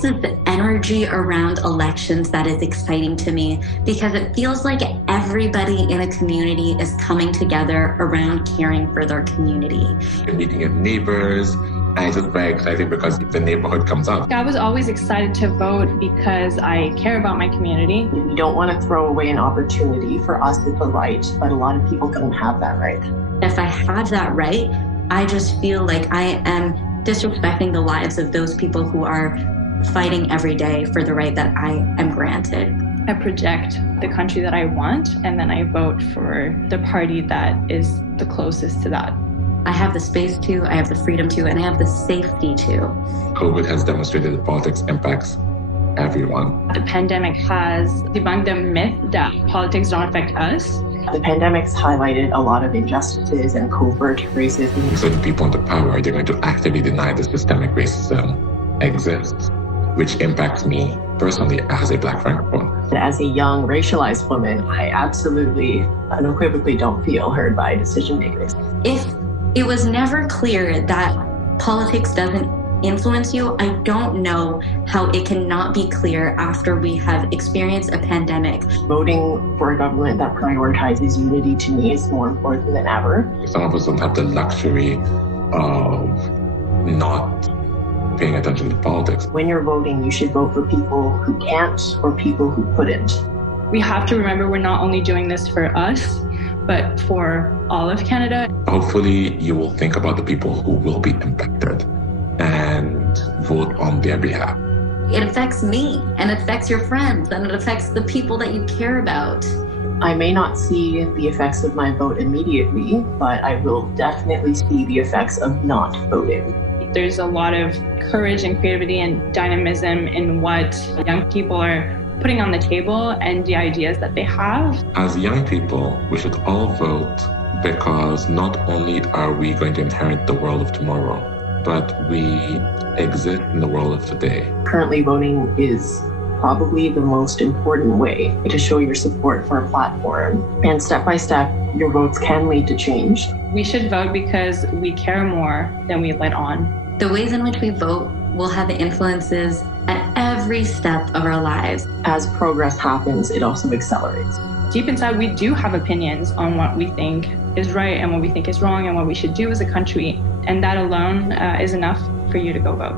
there's this energy around elections that is exciting to me because it feels like everybody in a community is coming together around caring for their community. You're meeting your neighbors, and it's just very exciting because the neighborhood comes up. I was always excited to vote because I care about my community. We don't want to throw away an opportunity. For us, it's a right, but a lot of people don't have that right. If I have that right, I just feel like I am disrespecting the lives of those people who are fighting every day for the right that I am granted. I project the country that I want, and then I vote for the party that is the closest to that. I have the space to, I have the freedom to, and I have the safety to. COVID has demonstrated that politics impacts everyone. The pandemic has debunked the myth that politics don't affect us. The pandemic's highlighted a lot of injustices and covert racism. So the people in the power, they're going to actively deny that systemic racism exists, which impacts me personally as a Black Francophone. As a young racialized woman, I absolutely, unequivocally don't feel heard by decision makers. If it was never clear that politics doesn't influence you, I don't know how it cannot be clear after we have experienced a pandemic. Voting for a government that prioritizes unity to me is more important than ever. Some of us don't have the luxury of not paying attention to politics. When you're voting, you should vote for people who can't or people who couldn't. We have to remember we're not only doing this for us, but for all of Canada. Hopefully, you will think about the people who will be impacted and vote on their behalf. It affects me, and it affects your friends, and it affects the people that you care about. I may not see the effects of my vote immediately, but I will definitely see the effects of not voting. There's a lot of courage and creativity and dynamism in what young people are putting on the table and the ideas that they have. As young people, we should all vote because not only are we going to inherit the world of tomorrow, but we exist in the world of today. Currently, voting is probably the most important way to show your support for a platform. And step by step, your votes can lead to change. We should vote because we care more than we let on. The ways in which we vote will have influences at every step of our lives. As progress happens, it also accelerates. Deep inside, we do have opinions on what we think is right and what we think is wrong and what we should do as a country. And that alone is enough for you to go vote.